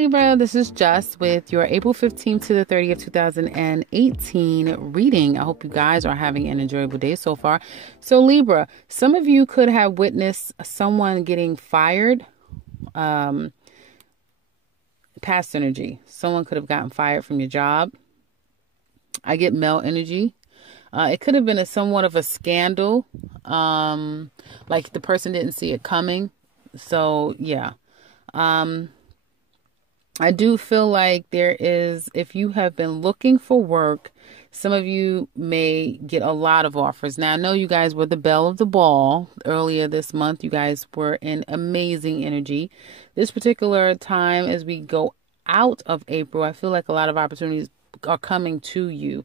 Libra, this is Jess with your April 15th to the 30th, 2018 reading. I hope you guys are having an enjoyable day so far. So Libra, some of you could have witnessed someone getting fired. Past energy. Someone could have gotten fired from your job. I get male energy. It could have been somewhat of a scandal. Like the person didn't see it coming. So yeah. I do feel like there is, if you have been looking for work, some of you may get a lot of offers. Now, I know you guys were the belle of the ball earlier this month. You guys were in amazing energy. This particular time, as we go out of April, I feel like a lot of opportunities are coming to you.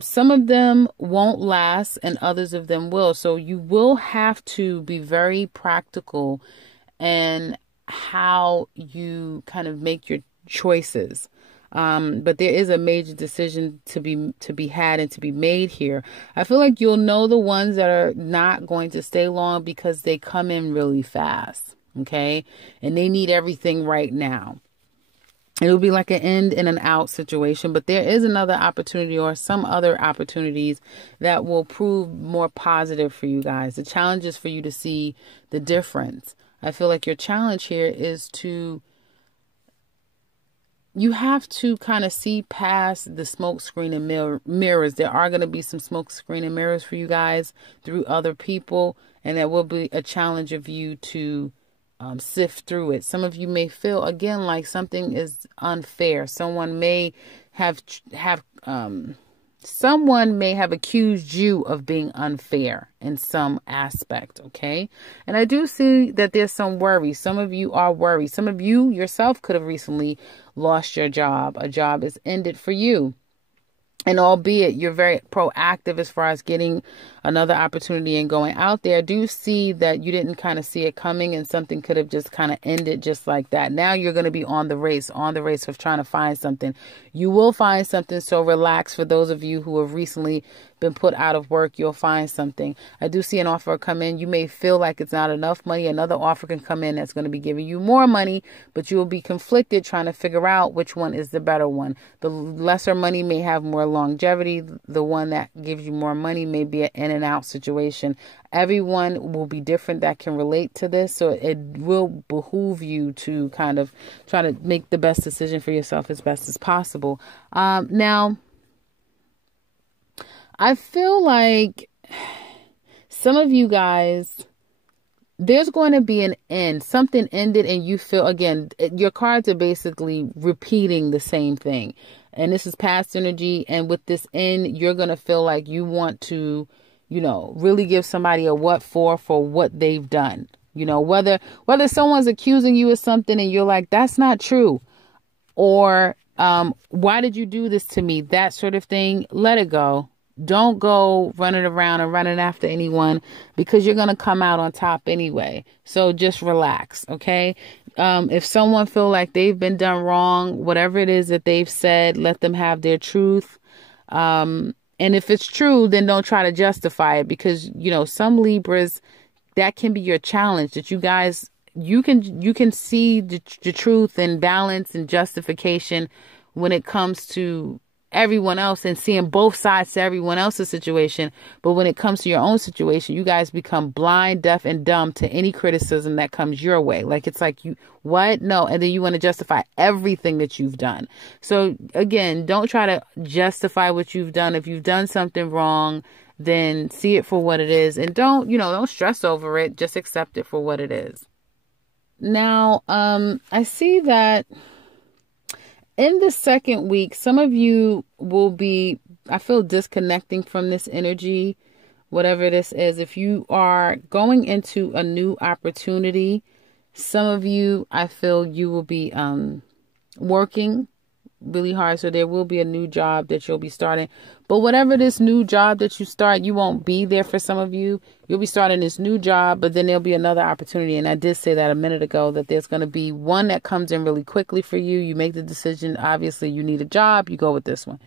Some of them won't last and others of them will. So you will have to be very practical and how you kind of make your choices. But there is a major decision to be had and to be made here. I feel like you'll know the ones that are not going to stay long because they come in really fast. Okay. And they need everything right now. It'll be like an in and an out situation, but there is another opportunity or some other opportunities that will prove more positive for you guys. The challenge is for you to see the difference. I feel like your challenge here is you have to kind of see past the smoke screen and mirrors. There are going to be some smoke screen and mirrors for you guys through other people. And there will be a challenge of you to sift through it. Some of you may feel, again, like something is unfair. Someone may have accused you of being unfair in some aspect, okay? And I do see that there's some worry. Some of you are worried. Some of you yourself could have recently lost your job. A job is ended for you. And albeit you're very proactive as far as getting another opportunity and going out there, I do see that you didn't kind of see it coming and something could have just kind of ended just like that. Now you're going to be on the race of trying to find something. You will find something, so relax. For those of you who have recently been put out of work, you'll find something. I do see an offer come in. You may feel like it's not enough money. Another offer can come in that's going to be giving you more money, but you will be conflicted trying to figure out which one is the better one. The lesser money may have more longevity. The one that gives you more money may be an in and out situation. Everyone will be different that can relate to this, so it will behoove you to kind of try to make the best decision for yourself as best as possible. Now, I feel like some of you guys, there's going to be an end. Something ended and you feel, again, your cards are basically repeating the same thing. And this is past energy. And with this end, you're going to feel like you want to, really give somebody a what for what they've done. Whether someone's accusing you of something and you're like, that's not true. Or why did you do this to me? That sort of thing. Let it go. Don't go running around and running after anyone because you're going to come out on top anyway. So just relax, okay? If someone feel like they've been done wrong, whatever it is that they've said, let them have their truth. And if it's true, then don't try to justify it because, some Libras, that can be your challenge that you guys, you can see the truth and balance and justification when it comes to everyone else and seeing both sides to everyone else's situation. But when it comes to your own situation, you guys become blind, deaf, and dumb to any criticism that comes your way. Like, it's like, what? No. And then you want to justify everything that you've done. So again, don't try to justify what you've done. If you've done something wrong, then see it for what it is. And don't stress over it. Just accept it for what it is. Now, I see that in the second week, some of you will be, I feel, disconnecting from this energy, whatever this is. If you are going into a new opportunity, some of you, I feel you will be working really hard. So there will be a new job that you'll be starting. But whatever this new job that you start, you won't be there for some of you. You'll be starting this new job, but then there'll be another opportunity. And I did say that a minute ago, that there's going to be one that comes in really quickly for you. You make the decision. Obviously, you need a job. You go with this one.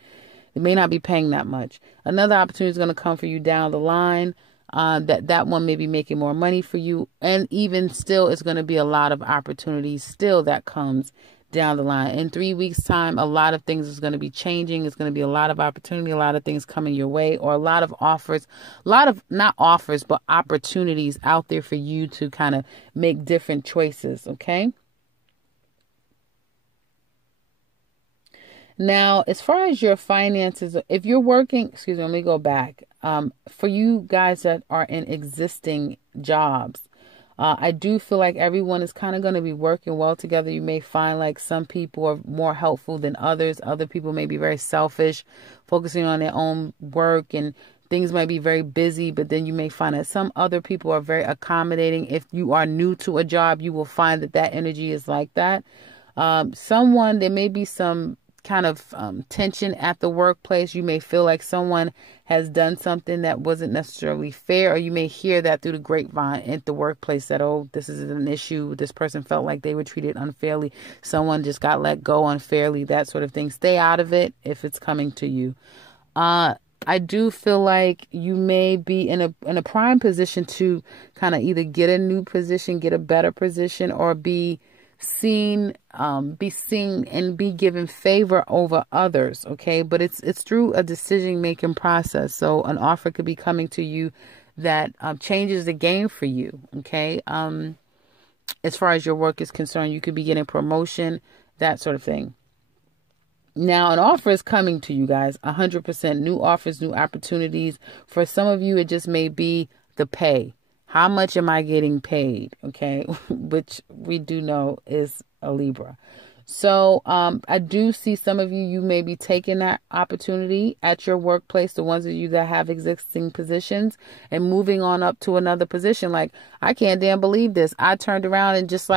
It may not be paying that much. Another opportunity is going to come for you down the line. That one may be making more money for you. And even still, it's going to be a lot of opportunities still that comes down the line. In 3 weeks' time, a lot of things is going to be changing. It's going to be a lot of opportunity, a lot of things coming your way, or a lot of offers, a lot of not offers, but opportunities out there for you to kind of make different choices. Okay. Now, as far as your finances, if you're working, excuse me, let me go back. For you guys that are in existing jobs, I do feel like everyone is kind of going to be working well together. You may find like some people are more helpful than others. Other people may be very selfish, focusing on their own work, and things might be very busy. But then you may find that some other people are very accommodating. If you are new to a job, you will find that that energy is like that. There may be some kind of tension at the workplace. You may feel like someone has done something that wasn't necessarily fair, or you may hear that through the grapevine at the workplace that, oh, this is an issue. This person felt like they were treated unfairly. Someone just got let go unfairly, that sort of thing. Stay out of it if it's coming to you. I do feel like you may be in a prime position to kind of either get a new position, get a better position, or be seen and be given favor over others. Okay. But it's through a decision-making process. So an offer could be coming to you that changes the game for you. Okay. As far as your work is concerned, you could be getting promotion, that sort of thing. Now, an offer is coming to you guys, 100% new offers, new opportunities. For some of you, it just may be the pay. How much am I getting paid? Okay, which we do know is a Libra. So I do see some of you, you may be taking that opportunity at your workplace, the ones of you that have existing positions, and moving on up to another position. Like, I can't damn believe this. I turned around and just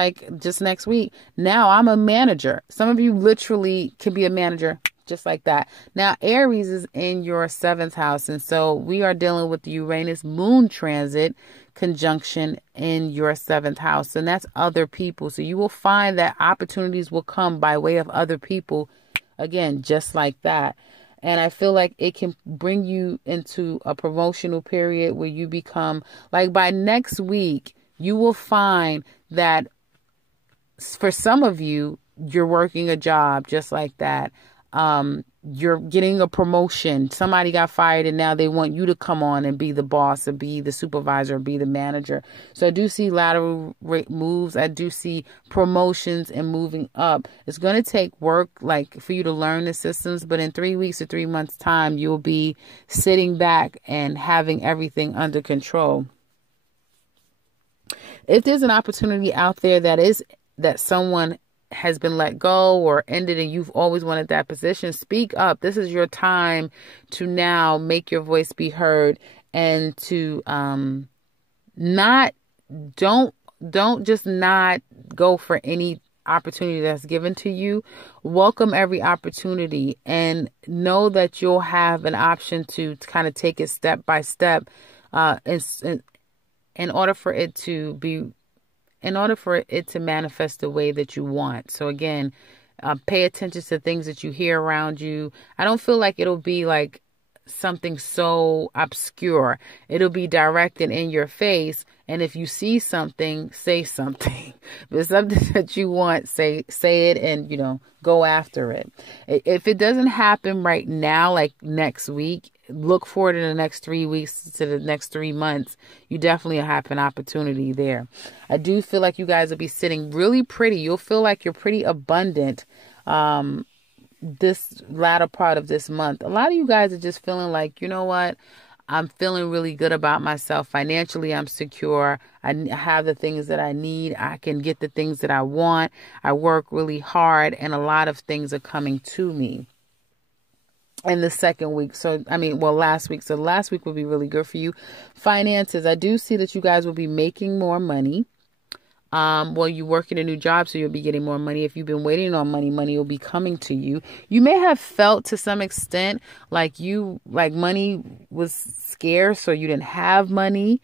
next week, now I'm a manager. Some of you literally can be a manager just like that. Now, Aries is in your 7th house. And so we are dealing with the Uranus moon transit conjunction in your 7th house. And that's other people. So you will find that opportunities will come by way of other people. Again, just like that. And I feel like it can bring you into a promotional period where you become, like, by next week, you will find that for some of you, you're working a job just like that. You're getting a promotion. Somebody got fired and now they want you to come on and be the boss, or be the supervisor, or be the manager. So I do see lateral moves. I do see promotions and moving up. It's going to take work, like, for you to learn the systems, but in 3 weeks or 3 months time, you'll be sitting back and having everything under control. If there's an opportunity out there that someone has been let go or ended and you've always wanted that position, speak up. This is your time to now make your voice be heard, and to don't just not go for any opportunity that's given to you. Welcome every opportunity, and know that you'll have an option to kind of take it step by step in order for it to manifest the way that you want. So again, pay attention to things that you hear around you. I don't feel like it'll be like something so obscure. It'll be directed in your face. And if you see something, say something. If it's something that you want, say it, and, go after it. If it doesn't happen right now, like next week, look forward in the next 3 weeks to the next 3 months. You definitely have an opportunity there. I do feel like you guys will be sitting really pretty. You'll feel like you're pretty abundant this latter part of this month. A lot of you guys are just feeling like, you know what? I'm feeling really good about myself. Financially, I'm secure. I have the things that I need. I can get the things that I want. I work really hard, and a lot of things are coming to me in the second week. Last week. So last week will be really good for you. Finances. I do see that you guys will be making more money. You work in a new job, so you'll be getting more money. If you've been waiting on money will be coming to you. You may have felt to some extent like money was scarce, or you didn't have money.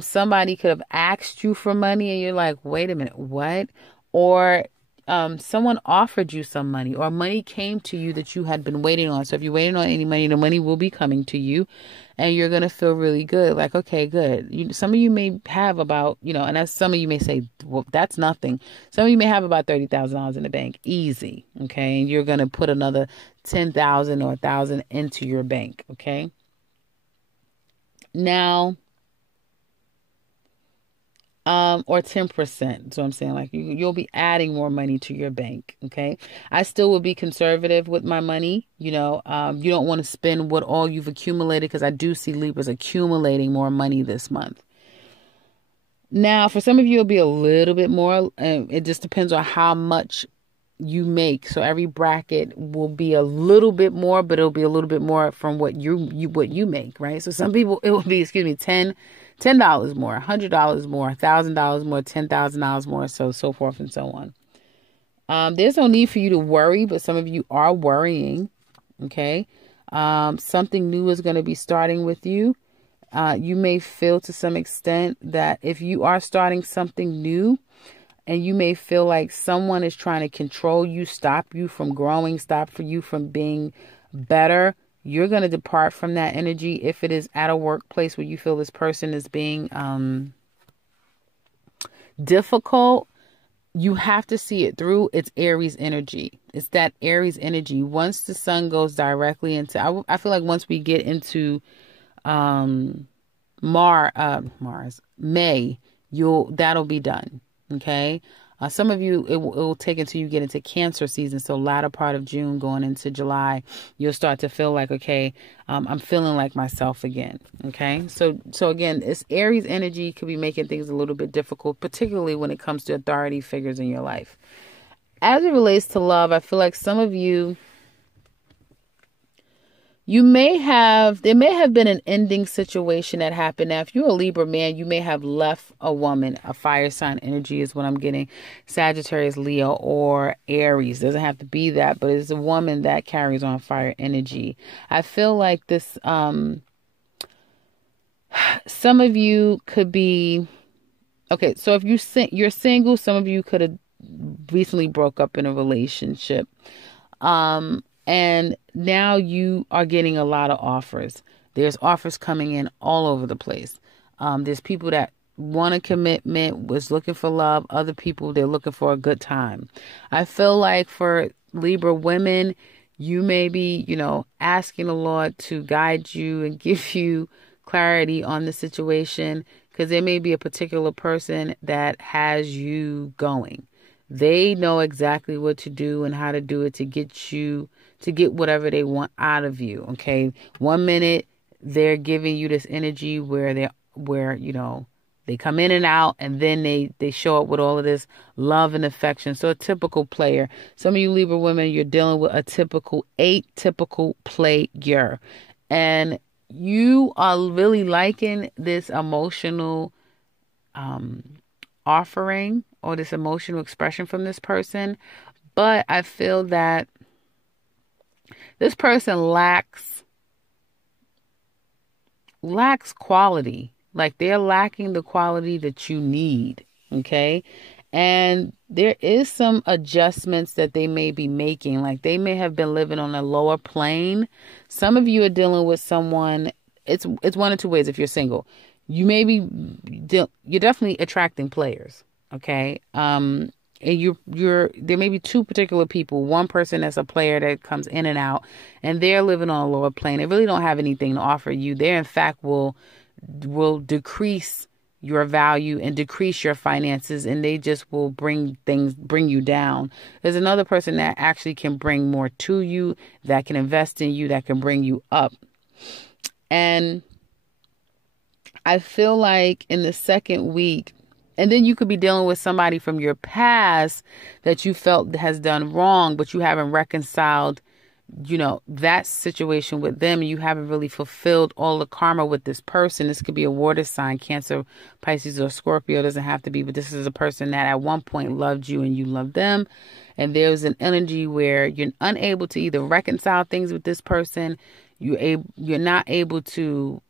Somebody could have asked you for money and you're like, wait a minute, what? Or someone offered you some money, or money came to you that you had been waiting on. So if you're waiting on any money, the money will be coming to you, and you're going to feel really good. Like, okay, good. Some of you may have about, and as some of you may say, well, that's nothing. Some of you may have about $30,000 in the bank. Easy. Okay. And you're going to put another 10,000 or 1,000 into your bank. Okay. Now, or 10%. So I'm saying, like, you'll be adding more money to your bank. Okay. I still will be conservative with my money. You don't want to spend what all you've accumulated, because I do see Libras accumulating more money this month. Now, for some of you, it'll be a little bit more. It just depends on how much you make. So every bracket will be a little bit more, but it'll be a little bit more from what you make, right? So some people, it will be, $10 more, $100 more, $1,000 more, $10,000 more, so forth and so on. There's no need for you to worry, but some of you are worrying. Okay. Something new is going to be starting with you. You may feel to some extent that if you are starting something new, and you may feel like someone is trying to control you, stop you from growing, stop for you from being better, you're going to depart from that energy. If it is at a workplace where you feel this person is being difficult, you have to see it through. It's Aries energy. It's that Aries energy. Once the sun goes directly into, I feel like once we get into Mars, May, that'll be done. Okay. Some of you, it will take until you get into Cancer season. So latter part of June going into July, you'll start to feel like, okay, I'm feeling like myself again. Okay. So again, it's Aries energy could be making things a little bit difficult, particularly when it comes to authority figures in your life. As it relates to love, I feel like some of you, there may have been an ending situation that happened. Now, if you're a Libra man, you may have left a woman. A fire sign energy is what I'm getting. Sagittarius, Leo, or Aries. Doesn't have to be that, but it's a woman that carries on fire energy. I feel like this, some of you could be, okay, so if you're single, some of you could have recently broke up in a relationship. And now you are getting a lot of offers. There's offers coming in all over the place. There's people that want a commitment, was looking for love. Other people, they're looking for a good time. I feel like for Libra women, you may be, asking the Lord to guide you and give you clarity on the situation, because there may be a particular person that has you going. They know exactly what to do and how to do it to get whatever they want out of you. Okay. 1 minute they're giving you this energy where they come in and out, and then they show up with all of this love and affection. So a typical player. Some of you Libra women, you're dealing with a atypical player, and you are really liking this emotional offering or this emotional expression from this person. But I feel that this person lacks quality. Like, they're lacking the quality that you need. Okay. And there is some adjustments that they may be making. Like, they may have been living on a lower plane. Some of you are dealing with someone. It's one of two ways. If you're single, you're definitely attracting players. Okay. And there may be two particular people. One person that's a player that comes in and out, and they're living on a lower plane. They really don't have anything to offer you. They, in fact, will decrease your value and decrease your finances, and they just will bring you down. There's another person that actually can bring more to you, that can invest in you, that can bring you up. And I feel like in the second week, and then you could be dealing with somebody from your past that you felt has done wrong, but you haven't reconciled, that situation with them. You haven't really fulfilled all the karma with this person. This could be a water sign, Cancer, Pisces, or Scorpio. It doesn't have to be, but this is a person that at one point loved you and you loved them. And there's an energy where you're unable to either reconcile things with this person. You're not able to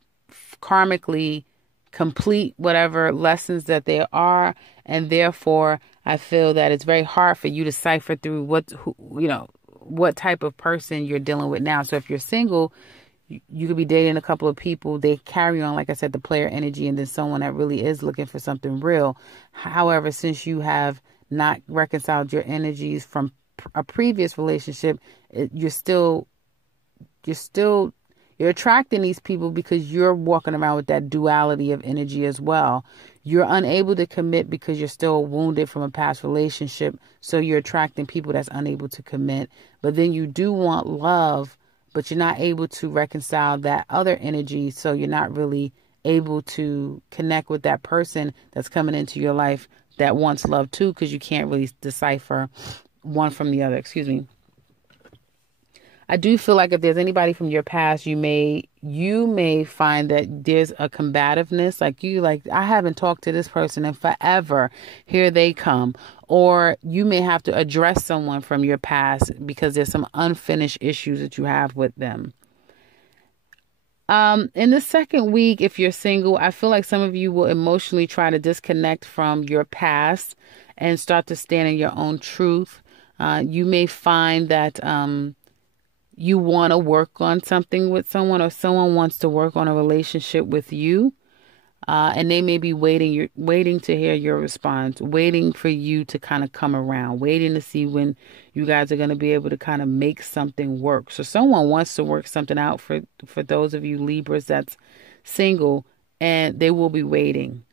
karmically complete whatever lessons that there are, and therefore I feel that it's very hard for you to cipher through what type of person you're dealing with now. So if you're single, you could be dating a couple of people. They carry on, like I said, the player energy, and then someone that really is looking for something real. However, since you have not reconciled your energies from a previous relationship, you're attracting these people because you're walking around with that duality of energy as well. You're unable to commit because you're still wounded from a past relationship. So you're attracting people that's unable to commit. But then you do want love, but you're not able to reconcile that other energy. So you're not really able to connect with that person that's coming into your life that wants love too, because you can't really decipher one from the other. Excuse me. I do feel like if there's anybody from your past, you may find that there's a combativeness, like I haven't talked to this person in forever. Here they come. Or you may have to address someone from your past because there's some unfinished issues that you have with them. In the second week, if you're single, I feel like some of you will emotionally try to disconnect from your past and start to stand in your own truth. You may find that you want to work on something with someone, or someone wants to work on a relationship with you. And they may be waiting to hear your response, waiting for you to kind of come around, waiting to see when you guys are going to be able to kind of make something work. So someone wants to work something out for those of you Libras that's single, and they will be waiting.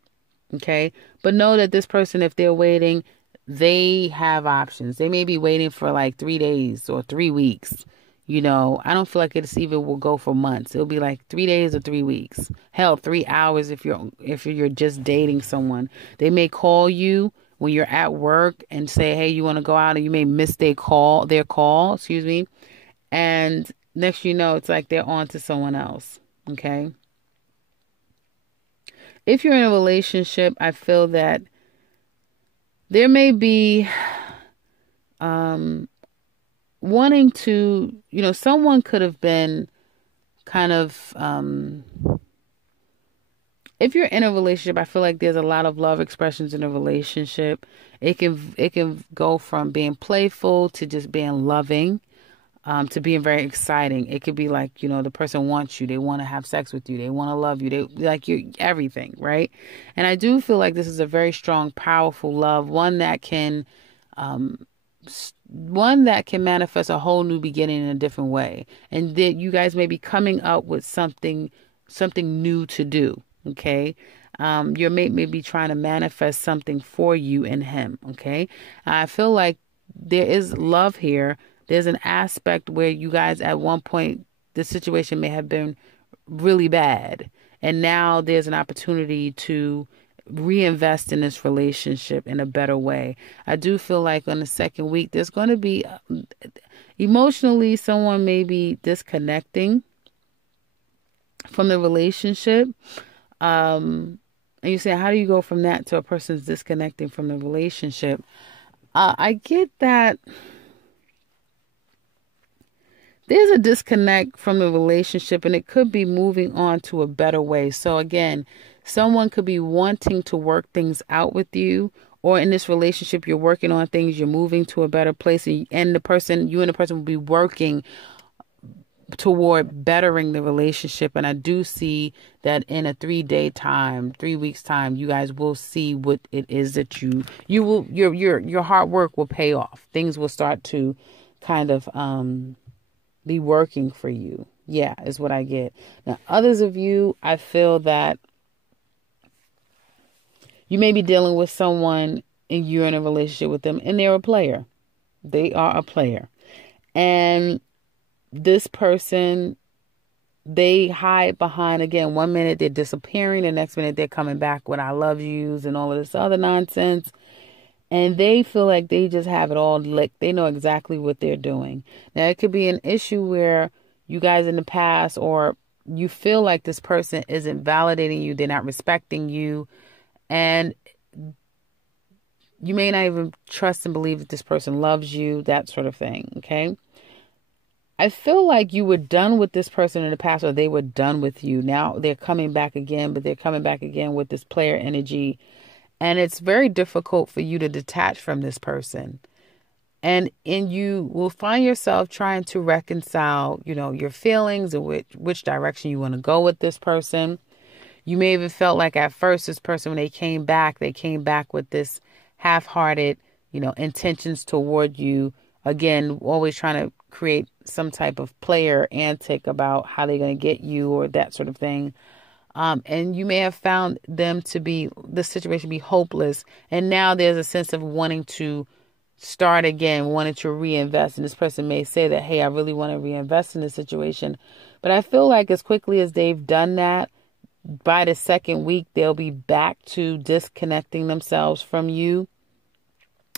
Okay. But know that this person, if they're waiting, they have options. They may be waiting for like 3 days or 3 weeks. I don't feel like it's even will go for months. It'll be like 3 days or 3 weeks. Hell, 3 hours if you're just dating someone. They may call you when you're at work and say, "Hey, you want to go out?" And you may miss their call, excuse me. And next you know, it's like they're on to someone else. Okay. If you're in a relationship, I feel that there may be wanting to, someone could have been kind of, if you're in a relationship, I feel like there's a lot of love expressions in a relationship. It can go from being playful to just being loving, to being very exciting. It could be like, the person wants you. They want to have sex with you. They want to love you. They like you, everything, right? And I do feel like this is a very strong, powerful love, one that can manifest a whole new beginning in a different way. And that you guys may be coming up with something new to do. Okay. Your mate may be trying to manifest something for you and him. Okay. I feel like there is love here. There's an aspect where you guys at one point, the situation may have been really bad. And now there's an opportunity to reinvest in this relationship in a better way. I do feel like on the second week, there's going to be emotionally, someone may be disconnecting from the relationship. And you say, how do you go from that to a person's disconnecting from the relationship? I get that there's a disconnect from the relationship, and it could be moving on to a better way. So again, someone could be wanting to work things out with you, or in this relationship, you're working on things, you're moving to a better place, and you and the person will be working toward bettering the relationship. And I do see that in a 3 weeks time, you guys will see what it is that your hard work will pay off. Things will start to kind of, be working for you. Yeah, is what I get. Now, others of you, I feel that you may be dealing with someone and you're in a relationship with them and they're a player. They are a player. And this person, they hide behind, again, 1 minute they're disappearing, the next minute they're coming back with "I love yous" and all of this other nonsense. And they feel like they just have it all licked. They know exactly what they're doing. Now, it could be an issue where you guys in the past, or you feel like this person isn't validating you. They're not respecting you. And you may not even trust and believe that this person loves you, that sort of thing. Okay. I feel like you were done with this person in the past, or they were done with you. Now they're coming back again, but they're coming back again with this player energy. And it's very difficult for you to detach from this person. And you will find yourself trying to reconcile, your feelings and which direction you want to go with this person. You may even felt like at first this person, when they came back with this half-hearted, intentions toward you. Again, always trying to create some type of player antic about how they're going to get you or that sort of thing. And you may have found the situation be hopeless. And now there's a sense of wanting to start again, wanting to reinvest. And this person may say that, hey, I really want to reinvest in this situation. But I feel like as quickly as they've done that, by the second week, they'll be back to disconnecting themselves from you.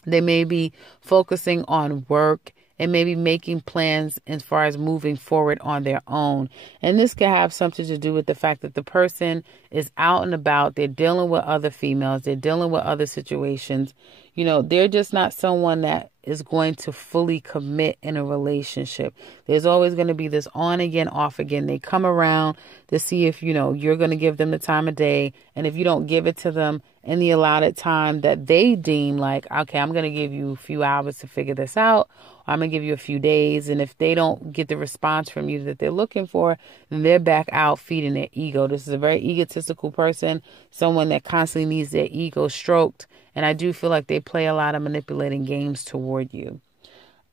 They may be focusing on work and maybe making plans as far as moving forward on their own. And this could have something to do with the fact that the person is out and about. They're dealing with other females. They're dealing with other situations. They're just not someone that is going to fully commit in a relationship. There's always going to be this on again, off again. They come around to see if, you're going to give them the time of day. And if you don't give it to them in the allotted time that they deem like, okay, I'm going to give you a few hours to figure this out. I'm going to give you a few days. And if they don't get the response from you that they're looking for, then they're back out feeding their ego. This is a very egotistical person, someone that constantly needs their ego stroked. And I do feel like they play a lot of manipulating games toward you.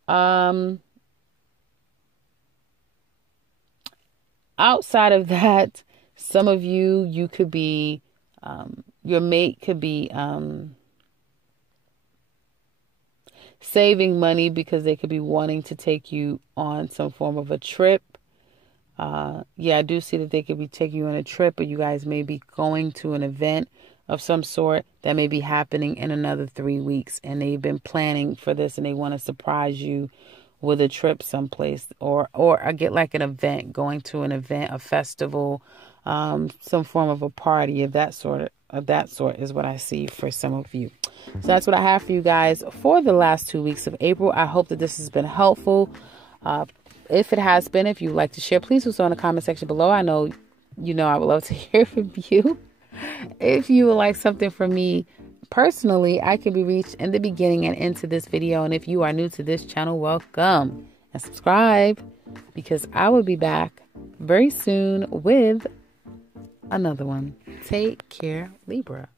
Outside of that, some of you could be, your mate could be saving money because they could be wanting to take you on some form of a trip. I do see that they could be taking you on a trip, or you guys may be going to an event of some sort that may be happening in another 3 weeks, and they've been planning for this and they want to surprise you with a trip someplace, or I get like an event, going to an event, a festival, some form of a party of that sort is what I see for some of you. So that's what I have for you guys for the last 2 weeks of April. I hope that this has been helpful. If it has been, if you'd like to share, please do so in the comment section below. I know, I would love to hear from you. If you would like something from me personally, I can be reached in the beginning and into this video. And if you are new to this channel, welcome and subscribe, because I will be back very soon with another one. Take care, Libra.